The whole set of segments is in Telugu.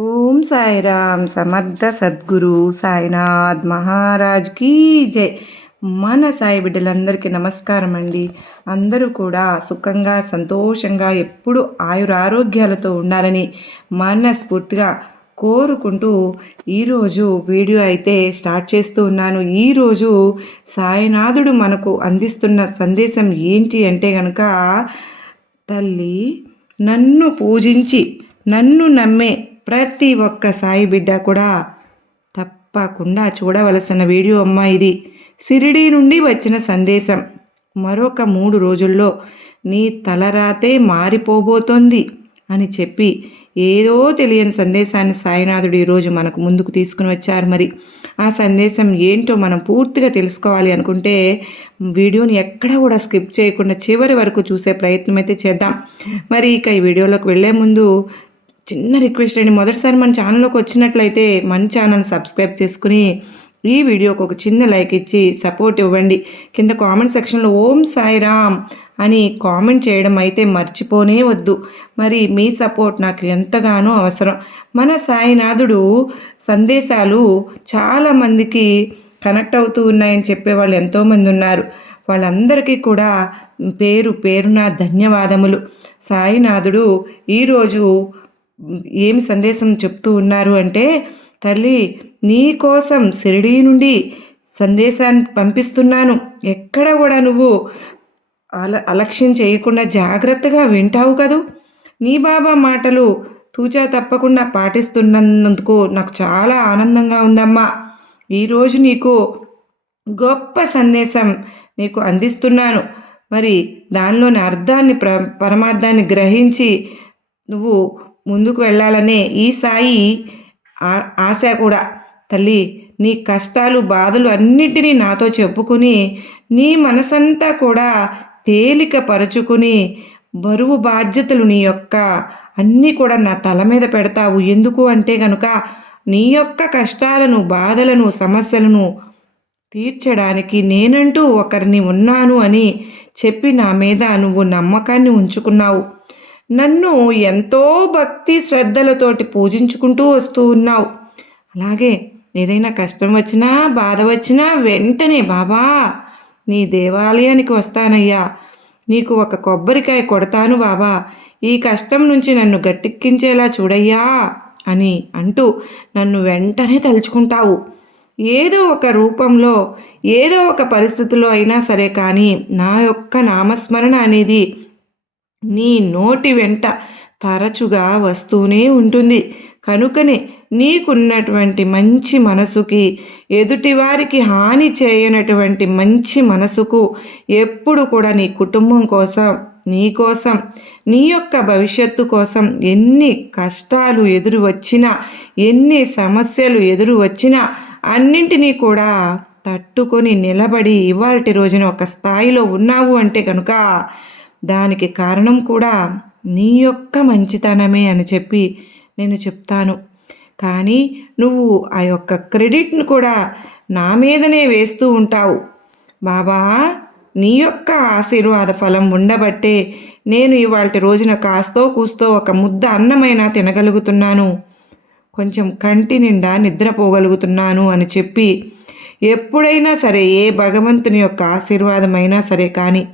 ఓం సాయిరామ్ సమర్థ సద్గురు సాయినాథ్ మహారాజ్ కీ జై. మన సాయి బిడ్డలందరికీ నమస్కారం అండి. అందరూ కూడా సుఖంగా సంతోషంగా ఎప్పుడు ఆయురారోగ్యాలతో ఉండాలని మనస్ఫూర్తిగా కోరుకుంటూ ఈరోజు వీడియో అయితే స్టార్ట్ చేస్తూ ఉన్నాను. ఈరోజు సాయినాథుడు మనకు అందిస్తున్న సందేశం ఏంటి అంటే కనుక తల్లి నన్ను పూజించి నన్ను నమ్మే ప్రతి ఒక్క సాయి బిడ్డ కూడా తప్పకుండా చూడవలసిన వీడియో అమ్మ ఇది. సిరిడి నుండి వచ్చిన సందేశం. మరొక మూడు రోజుల్లో నీ తలరాతే మారిపోబోతోంది అని చెప్పి ఏదో తెలియని సందేశాన్ని సాయినాథుడు ఈరోజు మనకు ముందుకు తీసుకుని వచ్చారు మరి. ఆ సందేశం ఏంటో మనం పూర్తిగా తెలుసుకోవాలి అనుకుంటే వీడియోని ఎక్కడ కూడా స్కిప్ చేయకుండా చివరి వరకు చూసే ప్రయత్నం అయితే చేద్దాం. మరి ఇక ఈ వీడియోలోకి వెళ్ళే ముందు చిన్న రిక్వెస్ట్ అండి. మొదటిసారి మన ఛానల్లోకి వచ్చినట్లయితే మన ఛానల్ సబ్స్క్రైబ్ చేసుకుని ఈ వీడియోకి ఒక చిన్న లైక్ ఇచ్చి సపోర్ట్ ఇవ్వండి. కింద కామెంట్ సెక్షన్లో ఓం సాయిరామ్ అని కామెంట్ చేయడం అయితే మర్చిపోనే వద్దు. మరి మీ సపోర్ట్ నాకు ఎంతగానో అవసరం. మన సాయినాథుడు సందేశాలు చాలామందికి కనెక్ట్ అవుతూ ఉన్నాయని చెప్పేవాళ్ళు ఎంతోమంది ఉన్నారు. వాళ్ళందరికీ కూడా పేరు పేరున ధన్యవాదములు. సాయినాథుడు ఈరోజు ఏమి సందేశం చెప్తూ ఉన్నారు అంటే తల్లి నీ కోసం షిరిడీ నుండి సందేశాన్ని పంపిస్తున్నాను. ఎక్కడ కూడా నువ్వు అల అలక్ష్యం చేయకుండా జాగ్రత్తగా వింటావు కదూ. నీ బాబా మాటలు తూచా తప్పకుండా పాటిస్తున్నందుకు నాకు చాలా ఆనందంగా ఉందమ్మా. ఈరోజు నీకు గొప్ప సందేశం నీకు అందిస్తున్నాను. మరి దానిలోని అర్థాన్ని ప్ర పరమార్థాన్ని గ్రహించి నువ్వు ముందుకు వెళ్ళాలనే ఈ సాయి ఆశ కూడా. తల్లి నీ కష్టాలు బాధలు అన్నిటినీ నాతో చెప్పుకుని నీ మనసంతా కూడా తేలిక పరుచుకుని బరువు బాధ్యతలు నీ యొక్క అన్నీ కూడా నా తల మీద పెడతావు. ఎందుకు అంటే గనుక నీ యొక్క కష్టాలను బాధలను సమస్యలను తీర్చడానికి నేనంటూ ఒకరిని ఉన్నాను అని చెప్పి నా మీద నువ్వు నమ్మకాన్ని ఉంచుకున్నావు. నన్ను ఎంతో భక్తి శ్రద్ధలతోటి పూజించుకుంటూ వస్తూ ఉన్నావు. అలాగే ఏదైనా కష్టం వచ్చినా బాధ వచ్చినా వెంటనే బాబా నీ దేవాలయానికి వస్తానయ్యా. నీకు ఒక కొబ్బరికాయ కొడతాను బాబా. ఈ కష్టం నుంచి నన్ను గట్టెక్కించేలా చూడయ్యా అని అంటూ నన్ను వెంటనే తలుచుకుంటావు. ఏదో ఒక రూపంలో ఏదో ఒక పరిస్థితిలో అయినా సరే కానీ నా యొక్క నామస్మరణ అనేది నీ నోటి వెంట తరచుగా వస్తూనే ఉంటుంది. కనుకనే నీకున్నటువంటి మంచి మనసుకి ఎదుటివారికి హాని చేయనటువంటి మంచి మనసుకు ఎప్పుడు కూడా నీ కుటుంబం కోసం నీ కోసం నీ యొక్క భవిష్యత్తు కోసం ఎన్ని కష్టాలు ఎదురు వచ్చినా ఎన్ని సమస్యలు ఎదురు వచ్చినా అన్నింటినీ కూడా తట్టుకొని నిలబడి ఇవాళ రోజున ఒక స్థాయిలో ఉన్నావు అంటే కనుక దానికి కారణం కూడా నీ యొక్క మంచితనమే అని చెప్పి నేను చెప్తాను. కానీ నువ్వు ఆ యొక్క క్రెడిట్ను కూడా నా మీదనే వేస్తూ ఉంటావు. బాబా నీ యొక్క ఆశీర్వాద ఫలం ఉండబట్టే నేను ఇవాళ రోజున కాస్తో కూస్తో ఒక ముద్ద అన్నమైనా తినగలుగుతున్నాను. కొంచెం కంటి నిండా నిద్రపోగలుగుతున్నాను అని చెప్పి ఎప్పుడైనా సరే ఏ భగవంతుని యొక్క ఆశీర్వాదమైనా సరే కానీ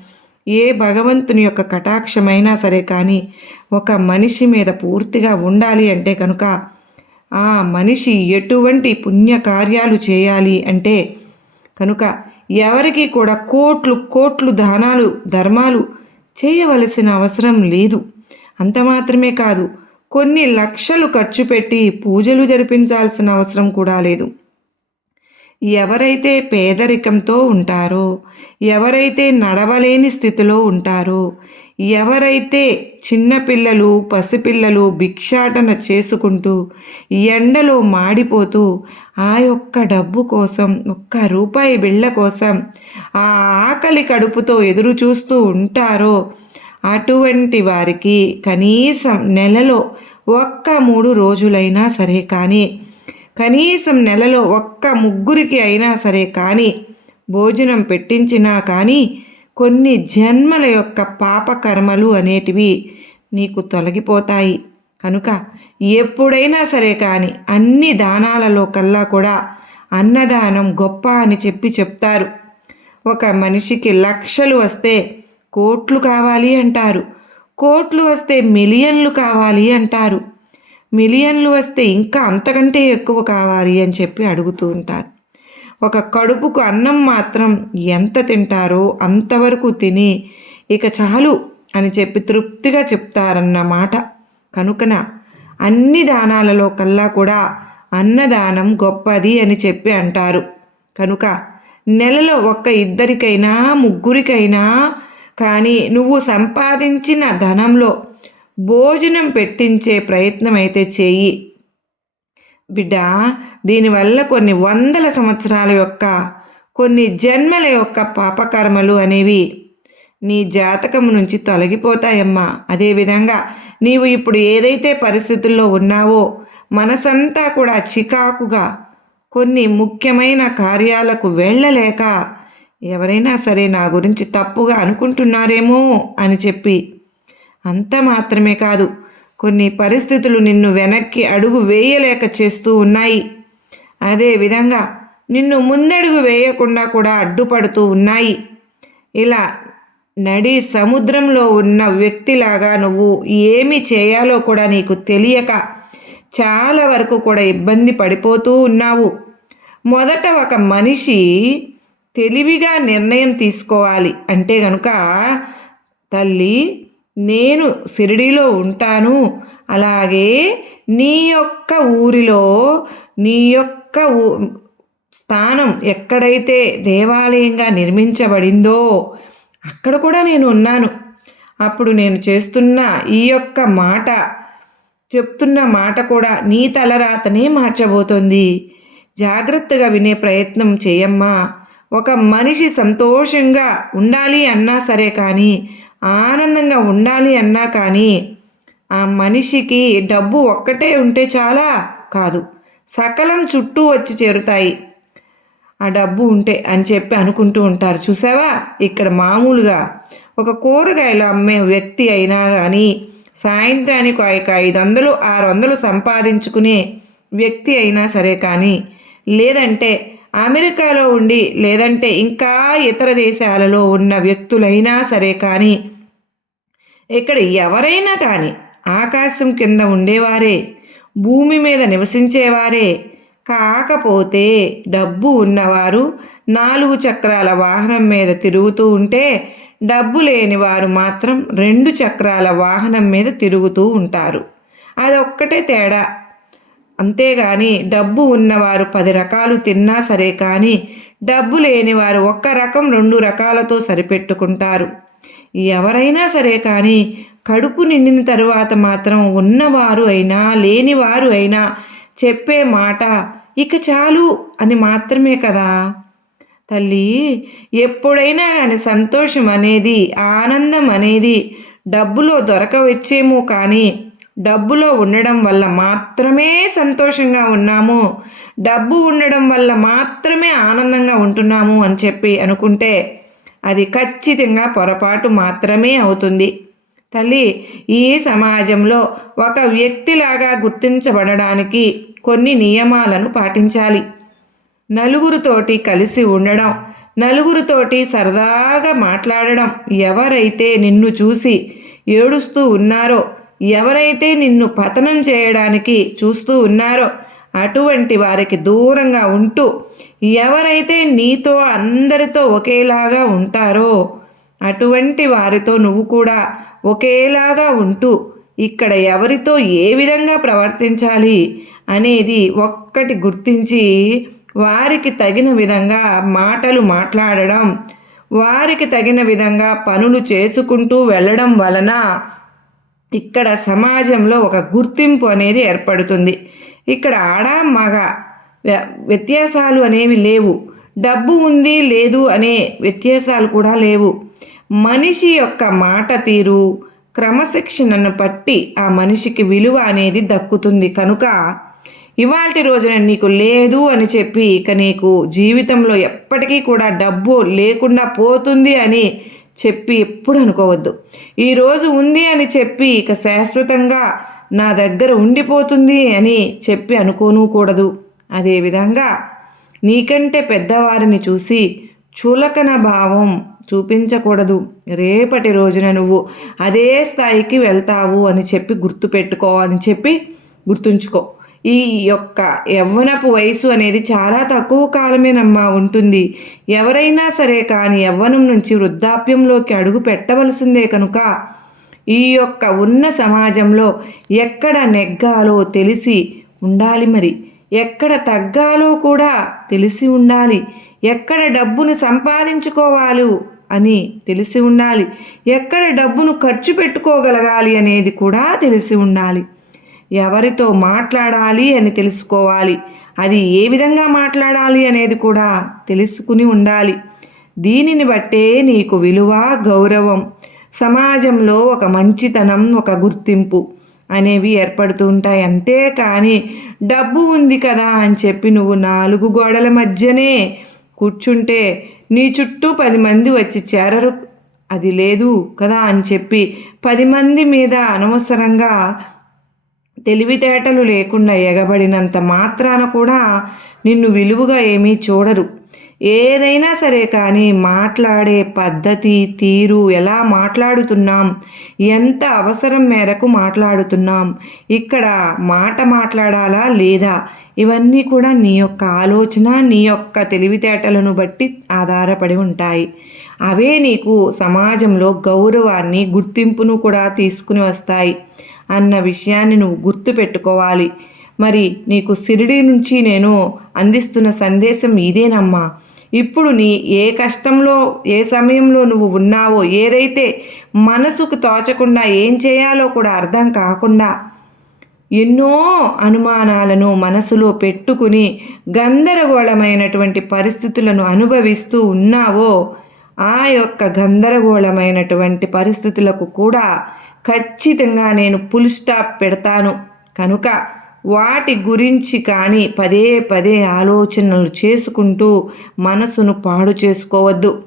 ఏ భగవంతుని యొక్క కటాక్షమైనా సరే కానీ ఒక మనిషి మీద పూర్తిగా ఉండాలి అంటే కనుక ఆ మనిషి ఎటువంటి పుణ్యకార్యాలు చేయాలి అంటే కనుక ఎవరికి కూడా కోట్లు కోట్లు దానాలు ధర్మాలు చేయవలసిన అవసరం లేదు. అంత మాత్రమే కాదు కొన్ని లక్షలు ఖర్చు పెట్టి పూజలు జరిపించాల్సిన అవసరం కూడా లేదు. ఎవరైతే పేదరికంతో ఉంటారో ఎవరైతే నడవలేని స్థితిలో ఉంటారో ఎవరైతే చిన్నపిల్లలు పసిపిల్లలు భిక్షాటన చేసుకుంటూ ఎండలో మాడిపోతూ ఆ యొక్క డబ్బు కోసం ఒక్క రూపాయి బిళ్ళ కోసం ఆ ఆకలి కడుపుతో ఎదురు చూస్తూ ఉంటారో అటువంటి వారికి కనీసం నెలలో ఒక్క మూడు రోజులైనా సరే కానీ కనీసం నెలలో ఒక్క ముగ్గురికి అయినా సరే కానీ భోజనం పెట్టించినా కానీ కొన్ని జన్మల యొక్క పాపకర్మలు అనేటివి నీకు తొలగిపోతాయి. కనుక ఎప్పుడైనా సరే కానీ అన్ని దానాలలో కల్లా కూడా అన్నదానం గొప్ప అని చెప్పి చెప్తారు. ఒక మనిషికి లక్షలు వస్తే కోట్లు కావాలి అంటారు. కోట్లు వస్తే మిలియన్లు కావాలి అంటారు. మిలియన్లు వస్తే ఇంకా అంతకంటే ఎక్కువ కావాలి అని చెప్పి అడుగుతూ ఉంటారు. ఒక కడుపుకు అన్నం మాత్రం ఎంత తింటారో అంతవరకు తిని ఇక చాలు అని చెప్పి తృప్తిగా చెప్తారన్నమాట కనుకన అన్ని దానాలలో కల్లా కూడా అన్నదానం గొప్పది అని చెప్పి అంటారు. కనుక నెలలో ఒక్క ఇద్దరికైనా ముగ్గురికైనా కానీ నువ్వు సంపాదించిన ధనంలో భోజనం పెట్టించే ప్రయత్నం అయితే చేయి. బిడ్డ దీనివల్ల కొన్ని వందల సంవత్సరాల యొక్క కొన్ని జన్మల యొక్క పాపకర్మలు అనేవి నీ జాతకం నుంచి తొలగిపోతాయమ్మా. అదేవిధంగా నీవు ఇప్పుడు ఏదైతే పరిస్థితుల్లో ఉన్నావో మనసంతా కూడా చికాకుగా కొన్ని ముఖ్యమైన కార్యాలకు వెళ్ళలేక ఎవరైనా సరే నా గురించి తప్పుగా అనుకుంటున్నారేమో అని చెప్పి అంత మాత్రమే కాదు కొన్ని పరిస్థితులు నిన్ను వెనక్కి అడుగు వేయలేక చేస్తూ ఉన్నాయి. అదే విధంగా నిన్ను ముందడుగు వేయకుండా కూడా అడ్డుపడుతూ ఉన్నాయి. ఇలా నడి సముద్రంలో ఉన్న వ్యక్తిలాగా నువ్వు ఏమి చేయాలో కూడా నీకు తెలియక చాలా వరకు కూడా ఇబ్బంది పడిపోతూ ఉన్నావు. మొదట ఒక మనిషి తెలివిగా నిర్ణయం తీసుకోవాలి అంటే కనుక తల్లి నేను షిరిడీలో ఉంటాను. అలాగే నీ యొక్క ఊరిలో నీ యొక్క స్థానం ఎక్కడైతే దేవాలయంగా నిర్మించబడిందో అక్కడ కూడా నేను ఉన్నాను. అప్పుడు నేను చేస్తున్న ఈ యొక్క మాట చెప్తున్న మాట కూడా నీ తలరాతనే మార్చబోతోంది. జాగ్రత్తగా వినే ప్రయత్నం చేయమ్మా. ఒక మనిషి సంతోషంగా ఉండాలి అన్నా సరే కానీ ఆనందంగా ఉండాలి అన్నా కానీ ఆ మనిషికి డబ్బు ఒక్కటే ఉంటే చాలా కాదు. సకలం చుట్టూ వచ్చి చేరుతాయి. ఆ డబ్బు ఉంటే అని చెప్పి అనుకుంటూ ఉంటారు. చూసావా? ఇక్కడ మామూలుగా ఒక కూరగాయలు అమ్మే వ్యక్తి అయినా కానీ సాయంత్రానికి ఒక ఐదు వందలు ఆరు వందలు సంపాదించుకునే వ్యక్తి అయినా సరే కానీ లేదంటే అమెరికాలో ఉండి లేదంటే ఇంకా ఇతర దేశాలలో ఉన్న వ్యక్తులైనా సరే కానీ ఇక్కడ ఎవరైనా కానీ ఆకాశం కింద ఉండేవారే భూమి మీద నివసించేవారే. కాకపోతే డబ్బు ఉన్నవారు నాలుగు చక్రాల వాహనం మీద తిరుగుతూ ఉంటే డబ్బు లేని వారు మాత్రం రెండు చక్రాల వాహనం మీద తిరుగుతూ ఉంటారు. అదొక్కటే తేడా. అంతేగాని డబ్బు ఉన్నవారు పది రకాలు తిన్నా సరే కానీ డబ్బు లేనివారు ఒక్క రకం రెండు రకాలతో సరిపెట్టుకుంటారు. ఎవరైనా సరే కానీ కడుపు నిండిన తరువాత మాత్రం ఉన్నవారు అయినా లేనివారు అయినా చెప్పే మాట ఇక చాలు అని మాత్రమే కదా. తల్లి ఎప్పుడైనా కానీ సంతోషం అనేది ఆనందం అనేది డబ్బులో దొరకవచ్చేమో కానీ డబ్బులో ఉండడం వల్ల మాత్రమే సంతోషంగా ఉన్నాము. డబ్బు ఉండడం వల్ల మాత్రమే ఆనందంగా ఉంటున్నాము అని చెప్పి అనుకుంటే అది ఖచ్చితంగా పొరపాటు మాత్రమే అవుతుంది. తల్లి ఈ సమాజంలో ఒక వ్యక్తిలాగా గుర్తించబడడానికి కొన్ని నియమాలను పాటించాలి. నలుగురితోటి కలిసి ఉండడం నలుగురితోటి సరదాగా మాట్లాడడం ఎవరైతే నిన్ను చూసి ఏడుస్తూ ఉన్నారో ఎవరైతే నిన్ను పతనం చేయడానికి చూస్తూ ఉన్నారో అటువంటి వారికి దూరంగా ఉంటూ ఎవరైతే నీతో అందరితో ఒకేలాగా ఉంటారో అటువంటి వారితో నువ్వు కూడా ఒకేలాగా ఉంటూ ఇక్కడ ఎవరితో ఏ విధంగా ప్రవర్తించాలి అనేది ఒక్కటి గుర్తించి వారికి తగిన విధంగా మాటలు మాట్లాడడం వారికి తగిన విధంగా పనులు చేసుకుంటూ వెళ్ళడం వలన ఇక్కడ సమాజంలో ఒక గుర్తింపు అనేది ఏర్పడుతుంది. ఇక్కడ ఆడ మగ వ్యత్యాసాలు అనేవి లేవు. డబ్బు ఉంది లేదు అనే వ్యత్యాసాలు కూడా లేవు. మనిషి యొక్క మాట తీరు క్రమశిక్షణను బట్టి ఆ మనిషికి విలువ అనేది దక్కుతుంది. కనుక ఇవాటి రోజున నీకు లేదు అని చెప్పి ఇక నీకు జీవితంలో ఎప్పటికీ కూడా డబ్బు లేకుండా పోతుంది అని చెప్పి ఎప్పుడు అనుకోవద్దు. ఈరోజు ఉంది అని చెప్పి ఇక శాశ్వతంగా నా దగ్గర ఉండిపోతుంది అని చెప్పి అనుకోను కూడదు. అదేవిధంగా నీకంటే పెద్దవారిని చూసి చులకన భావం చూపించకూడదు. రేపటి రోజున నువ్వు అదే స్థాయికి వెళ్తావు అని చెప్పి గుర్తుపెట్టుకో అని చెప్పి గుర్తుంచుకో. ఈ యొక్క యవ్వనపు వయసు అనేది చాలా తక్కువ కాలమేనమ్మా ఉంటుంది. ఎవరైనా సరే కానీ యవ్వనం నుంచి వృద్ధాప్యంలోకి అడుగు పెట్టవలసిందే కనుక ఈ యొక్క ఉన్న సమాజంలో ఎక్కడ నెగ్గాలో తెలిసి ఉండాలి మరి. ఎక్కడ తగ్గాలో కూడా తెలిసి ఉండాలి. ఎక్కడ డబ్బును సంపాదించుకోవాలి అని తెలిసి ఉండాలి. ఎక్కడ డబ్బును ఖర్చు పెట్టుకోగలగాలి అనేది కూడా తెలిసి ఉండాలి. ఎవరితో మాట్లాడాలి అని తెలుసుకోవాలి. అది ఏ విధంగా మాట్లాడాలి అనేది కూడా తెలుసుకుని ఉండాలి. దీనిని బట్టే నీకు విలువ గౌరవం సమాజంలో ఒక మంచితనం ఒక గుర్తింపు అనేవి ఏర్పడుతూ ఉంటాయి. అంతేకాని డబ్బు ఉంది కదా అని చెప్పి నువ్వు నాలుగు గోడల మధ్యనే కూర్చుంటే నీ చుట్టూ పది మంది వచ్చి చేరరు. అది లేదు కదా అని చెప్పి పది మంది మీద అనవసరంగా తెలివితేటలు లేకుండా ఎగబడినంత మాత్రాన కూడా నిన్ను విలువగా ఏమీ చూడరు. ఏదైనా సరే కానీ మాట్లాడే పద్ధతి తీరు ఎలా మాట్లాడుతున్నాం ఎంత అవసరం మేరకు మాట్లాడుతున్నాం ఇక్కడ మాట మాట్లాడాలా లేదా ఇవన్నీ కూడా నీ యొక్క ఆలోచన నీ యొక్క తెలివితేటలను బట్టి ఆధారపడి ఉంటాయి. అవే నీకు సమాజంలో గౌరవాన్ని గుర్తింపును కూడా తీసుకుని వస్తాయి. అన్న విషయాన్ని నువ్వు గుర్తు పెట్టుకోవాలి మరి నీకు సిరిడి నుంచి నేను అందిస్తున్న సందేశం ఇదేనమ్మా. ఇప్పుడు నీ ఏ కష్టంలో ఏ సమయంలో నువ్వు ఉన్నావో ఏదైతే మనసుకు తోచకుండా ఏం చేయాలో కూడా అర్థం కాకుండా ఎన్నో అనుమానాలను మనసులో పెట్టుకుని గందరగోళమైనటువంటి పరిస్థితులను అనుభవిస్తూ ఉన్నావో ఆ యొక్క గందరగోళమైనటువంటి పరిస్థితులకు కూడా ఖచ్చితంగా నేను ఫుల్ స్టాప్ పెడతాను. కనుక వాటి గురించి కానీ పదే పదే ఆలోచనలు చేసుకుంటూ మనసును పాడు చేసుకోవద్దు.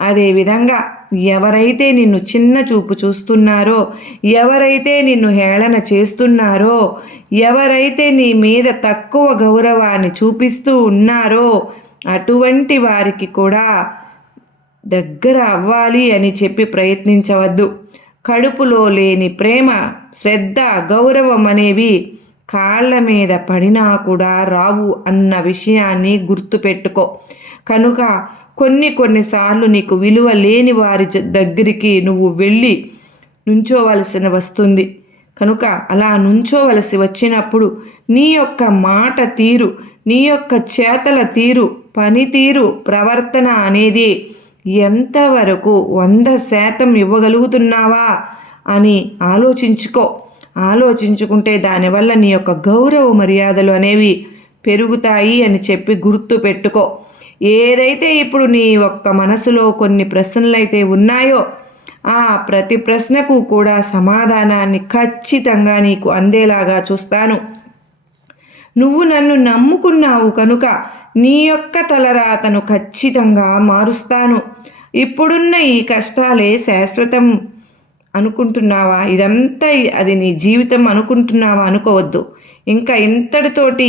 అదేవిధంగా ఎవరైతే నిన్ను చిన్న చూపు చూస్తున్నారో ఎవరైతే నిన్ను హేళన చేస్తున్నారో ఎవరైతే నీ మీద తక్కువ గౌరవాన్ని చూపిస్తూ ఉన్నారో అటువంటి వారికి కూడా దగ్గర అవ్వాలి అని చెప్పి ప్రయత్నించవద్దు. కడుపులో లేని ప్రేమ శ్రద్ధ గౌరవం అనేవి కాళ్ళ మీద పడినా కూడా రావు అన్న విషయాన్ని గుర్తుపెట్టుకో. కనుక కొన్ని కొన్నిసార్లు నీకు విలువ లేని వారి దగ్గరికి నువ్వు వెళ్ళి నుంచోవలసిన వస్తుంది. కనుక అలా నుంచోవలసి వచ్చినప్పుడు నీ యొక్క మాట తీరు నీ యొక్క చేతల తీరు పనితీరు ప్రవర్తన అనేది ఎంతవరకు వంద శాతం ఇవ్వగలుగుతున్నావా అని ఆలోచించుకో. ఆలోచించుకుంటే దానివల్ల నీ యొక్క గౌరవ మర్యాదలు అనేవి పెరుగుతాయి అని చెప్పి గుర్తు పెట్టుకో. ఏదైతే ఇప్పుడు నీ యొక్క మనసులో కొన్ని ప్రశ్నలు అయితే ఉన్నాయో ఆ ప్రతి ప్రశ్నకు కూడా సమాధానాన్ని ఖచ్చితంగా నీకు అందేలాగా చూస్తాను. నువ్వు నన్ను నమ్ముకున్నావు కనుక నీ యొక్క తలరాతను ఖచ్చితంగా మారుస్తాను. ఇప్పుడున్న ఈ కష్టాలే శాశ్వతం అనుకుంటున్నావా? ఇదంతా అది నీ జీవితం అనుకుంటున్నావా? అనుకోవద్దు. ఇంకా ఇంతటితోటి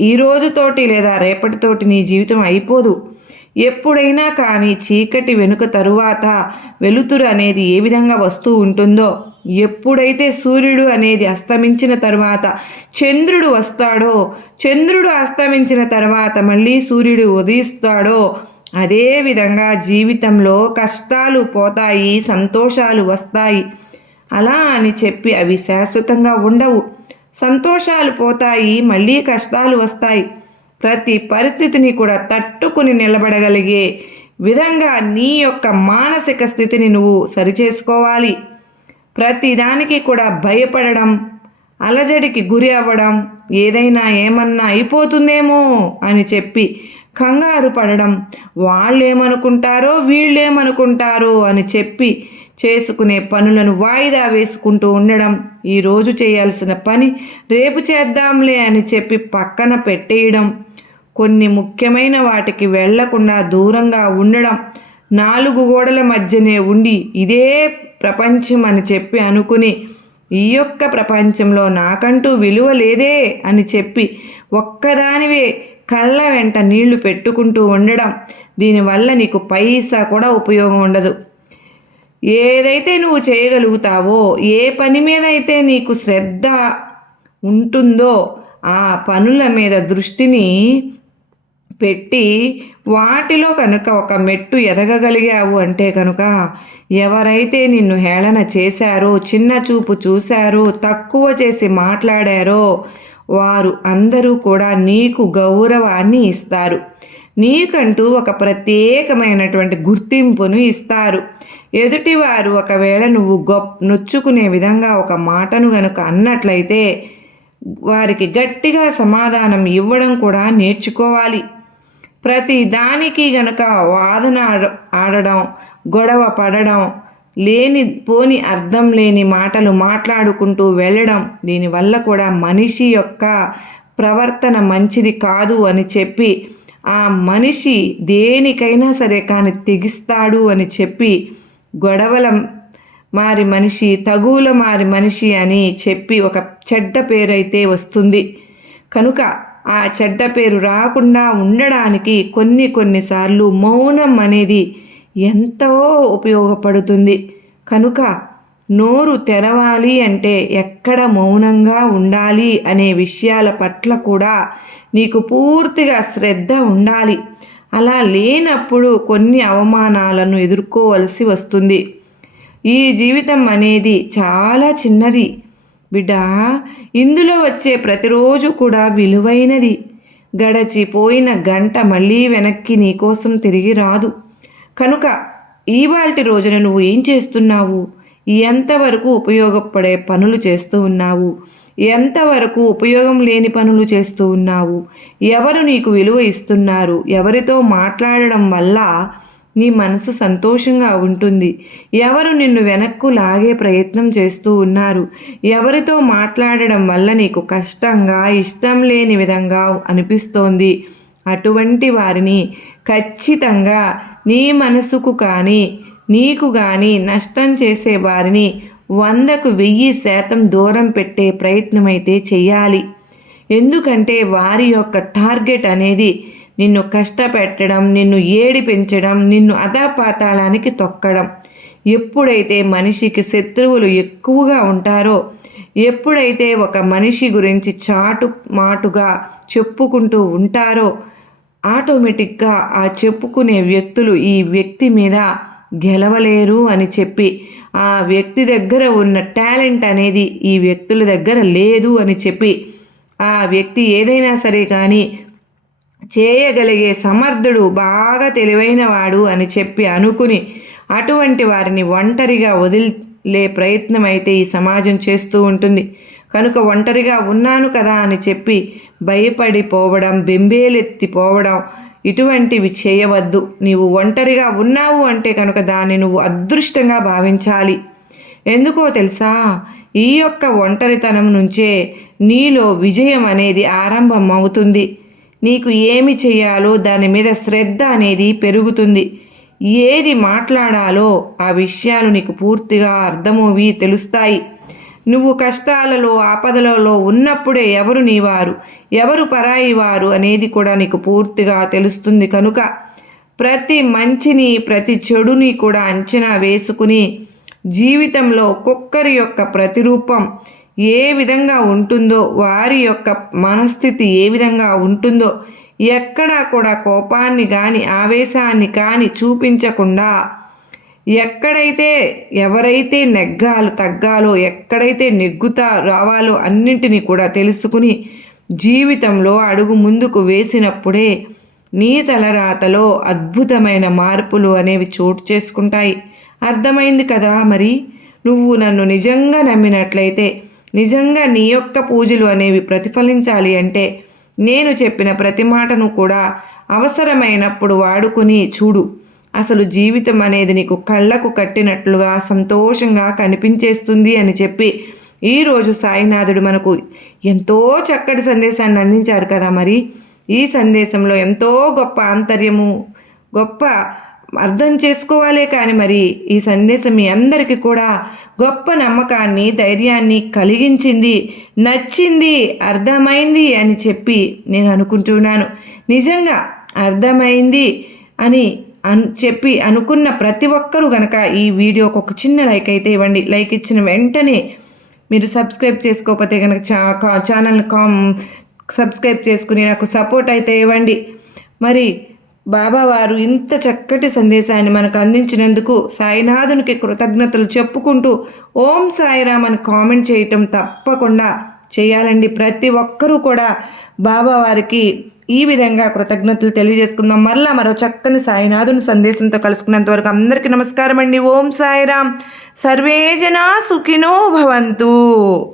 ఈ రోజుతోటి లేదా రేపటితోటి నీ జీవితం అయిపోదు. ఎప్పుడైనా కానీ చీకటి వెనుక తరువాత వెలుతురు అనేది ఏ విధంగా వస్తూ ఉంటుందో ఎప్పుడైతే సూర్యుడు అనేది అస్తమించిన తర్వాత చంద్రుడు వస్తాడో చంద్రుడు అస్తమించిన తర్వాత మళ్ళీ సూర్యుడు ఉదయిస్తాడో అదేవిధంగా జీవితంలో కష్టాలు పోతాయి సంతోషాలు వస్తాయి. అలా అని చెప్పి అవి శాశ్వతంగా ఉండవు. సంతోషాలు పోతాయి మళ్ళీ కష్టాలు వస్తాయి. ప్రతి పరిస్థితిని కూడా తట్టుకుని నిలబడగలిగే విధంగా నీ యొక్క మానసిక స్థితిని నువ్వు సరిచేసుకోవాలి. ప్రతిదానికి కూడా భయపడడం అలజడికి గురి అవ్వడం ఏదైనా ఏమన్నా అయిపోతుందేమో అని చెప్పి కంగారు పడడం వాళ్ళేమనుకుంటారో వీళ్ళేమనుకుంటారో అని చెప్పి చేసుకునే పనులను వాయిదా వేసుకుంటూ ఉండడం ఈరోజు చేయాల్సిన పని రేపు చేద్దాంలే అని చెప్పి పక్కన పెట్టేయడం కొన్ని ముఖ్యమైన వాటికి వెళ్ళకుండా దూరంగా ఉండడం నాలుగు గోడల మధ్యనే ఉండి ఇదే ప్రపంచం అని చెప్పి అనుకుని ఈ యొక్క ప్రపంచంలో నాకంటూ విలువ లేదే అని చెప్పి ఒక్కదానివే కళ్ళ వెంట నీళ్ళు పెట్టుకుంటూ ఉండడం దీనివల్ల నీకు పైసా కూడా ఉపయోగం ఉండదు. ఏదైతే నువ్వు చేయగలుగుతావో ఏ పని మీద అయితే నీకు శ్రద్ధ ఉంటుందో ఆ పనుల మీద దృష్టిని పెట్టి వాటిలో కనుక ఒక మెట్టు ఎదగగలిగావు అంటే కనుక ఎవరైతే నిన్ను హేళన చేశారో చిన్న చూపు చూశారో తక్కువ చేసి మాట్లాడారో వారు అందరూ కూడా నీకు గౌరవాన్ని ఇస్తారు. నీకంటూ ఒక ప్రత్యేకమైనటువంటి గుర్తింపును ఇస్తారు. ఎదుటివారు ఒకవేళ నువ్వు గొప్ప నొచ్చుకునే విధంగా ఒక మాటను గనుక అన్నట్లయితే వారికి గట్టిగా సమాధానం ఇవ్వడం కూడా నేర్చుకోవాలి. ప్రతి దానికి గనక వాదన ఆడ- ఆడడం గొడవ పడడం లేని పోని అర్థం లేని మాటలు మాట్లాడుకుంటూ వెళ్ళడం దీనివల్ల కూడా మనిషి యొక్క ప్రవర్తన మంచిది కాదు అని చెప్పి ఆ మనిషి దేనికైనా సరే కానీ తెగిస్తాడు అని చెప్పి గొడవల మారి మనిషి తగువుల మారి మనిషి అని చెప్పి ఒక చెడ్డ పేరైతే వస్తుంది. కనుక ఆ చెడ్డ పేరు రాకుండా ఉండడానికి కొన్ని కొన్నిసార్లు మౌనం అనేది ఎంతో ఉపయోగపడుతుంది. కనుక నోరు తెరవాలి అంటే ఎక్కడ మౌనంగా ఉండాలి అనే విషయాల పట్ల కూడా నీకు పూర్తిగా శ్రద్ధ ఉండాలి. అలా లేనప్పుడు కొన్ని అవమానాలను ఎదుర్కోవలసి వస్తుంది. ఈ జీవితం అనేది చాలా చిన్నది. బిడ్డ ఇందులో వచ్చే ప్రతిరోజు కూడా విలువైనది. గడచిపోయిన గంట మళ్ళీ వెనక్కి నీకోసం తిరిగి రాదు. కనుక ఇవాల్టి రోజున నువ్వు ఏం చేస్తున్నావు? ఎంతవరకు ఉపయోగపడే పనులు చేస్తూ ఉన్నావు? ఎంతవరకు ఉపయోగం లేని పనులు చేస్తూ ఉన్నావు? ఎవరు నీకు విలువ ఇస్తున్నారు? ఎవరితో మాట్లాడడం వల్ల నీ మనసు సంతోషంగా ఉంటుంది. ఎవరు నిన్ను వెనక్కు లాగే ప్రయత్నం చేస్తూ ఉన్నారు? ఎవరితో మాట్లాడడం వల్ల నీకు కష్టంగా ఇష్టం లేని విధంగా అనిపిస్తోంది? అటువంటి వారిని ఖచ్చితంగా నీ మనసుకు కానీ నీకు కానీ నష్టం చేసే వారిని వందకు వెయ్యి శాతం దూరం పెట్టే ప్రయత్నమైతే చేయాలి ఎందుకంటే వారి యొక్క టార్గెట్ అనేది నిన్ను కష్టపెట్టడం నిన్ను ఏడిపించడం నిన్ను అధాపాతాళానికి తొక్కడం. ఎప్పుడైతే మనిషికి శత్రువులు ఎక్కువగా ఉంటారో ఎప్పుడైతే ఒక మనిషి గురించి చాటు మాటుగా చెప్పుకుంటూ ఉంటారో ఆటోమేటిక్గా ఆ చెప్పుకునే వ్యక్తులు ఈ వ్యక్తి మీద గెలవలేరు అని చెప్పి ఆ వ్యక్తి దగ్గర ఉన్న టాలెంట్ అనేది ఈ వ్యక్తుల దగ్గర లేదు అని చెప్పి ఆ వ్యక్తి ఏదైనా సరే కానీ చేయగలిగే సమర్థుడు బాగా తెలివైనవాడు అని చెప్పి అనుకుని అటువంటి వారిని ఒంటరిగా వదిలే ప్రయత్నం అయితే ఈ సమాజం చేస్తూ ఉంటుంది. కనుక ఒంటరిగా ఉన్నాను కదా అని చెప్పి భయపడిపోవడం బెంబేలెత్తిపోవడం ఇటువంటివి చేయవద్దు. నీవు ఒంటరిగా ఉన్నావు అంటే కనుక దాన్ని నువ్వు అదృష్టంగా భావించాలి. ఎందుకో తెలుసా? ఈ యొక్క ఒంటరితనం నుంచే నీలో విజయం అనేది ఆరంభం అవుతుంది నీకు ఏమి చేయాలో దాని మీద శ్రద్ధ అనేది పెరుగుతుంది. ఏది మాట్లాడాలో ఆ విషయాలు నీకు పూర్తిగా అర్థమవి తెలుస్తాయి. నువ్వు కష్టాలలో ఆపదలలో ఉన్నప్పుడే ఎవరు నీవారు? ఎవరు పరాయి వారు అనేది కూడా నీకు పూర్తిగా తెలుస్తుంది కనుక. ప్రతి మంచిని ప్రతి చెడుని కూడా అంచనా వేసుకుని జీవితంలో ఒక్కొక్కరి యొక్క ప్రతిరూపం ఏ విధంగా ఉంటుందో వారి యొక్క మనస్థితి ఏ విధంగా ఉంటుందో ఎక్కడా కూడా కోపాన్ని కానీ ఆవేశాన్ని కానీ చూపించకుండా ఎక్కడైతే ఎవరైతే నెగ్గాలో తగ్గాలో ఎక్కడైతే నెగ్గుతా రావాలో అన్నింటినీ కూడా తెలుసుకుని జీవితంలో అడుగు ముందుకు వేసినప్పుడే నీ తలరాతలో అద్భుతమైన మార్పులు అనేవి చోటు చేసుకుంటాయి. అర్థమైంది కదా మరి? నువ్వు నన్ను నిజంగా నమ్మినట్లయితే నిజంగా నీ యొక్క పూజలు అనేవి ప్రతిఫలించాలి అంటే నేను చెప్పిన ప్రతి మాటను కూడా అవసరమైనప్పుడు వాడుకుని చూడు. అసలు జీవితం అనేది నీకు కళ్ళకు కట్టినట్లుగా సంతోషంగా కనిపించేస్తుంది అని చెప్పి ఈరోజు సాయినాథుడు మనకు ఎంతో చక్కటి సందేశాన్ని అందించారు కదా మరి. ఈ సందేశంలో ఎంతో గొప్ప ఆంతర్యము గొప్ప అర్థం చేసుకోవాలే కానీ మరి ఈ సందేశం మీ అందరికీ కూడా గొప్ప నమ్మకాన్ని ధైర్యాన్ని కలిగించింది నచ్చింది అర్థమైంది అని చెప్పి నేను అనుకుంటున్నాను నిజంగా అర్థమైంది అని అన్ చెప్పి అనుకున్న ప్రతి ఒక్కరూ గనక ఈ వీడియోకి ఒక చిన్న లైక్ అయితే ఇవ్వండి. లైక్ ఇచ్చిన వెంటనే మీరు సబ్స్క్రైబ్ చేసుకోకపోతే కనుక చా కా- ఛానల్ కామ్ సబ్స్క్రైబ్ చేసుకుని నాకు సపోర్ట్ అయితే ఇవ్వండి. మరి బాబావారు ఇంత చక్కటి సందేశాన్ని మనకు అందించినందుకు సాయినాథునికి కృతజ్ఞతలు చెప్పుకుంటూ ఓం సాయిరామ్ అని కామెంట్ చేయటం తప్పకుండా చేయాలండి. ప్రతి ఒక్కరూ కూడా బాబావారికి ఈ విధంగా కృతజ్ఞతలు తెలియజేసుకుందాం. మరలా మరో చక్కని సాయినాథుని సందేశంతో కలుసుకున్నంత వరకు అందరికీ నమస్కారం అండి ఓం సాయిరామ్. సర్వే జనా సుఖినో భవంతు.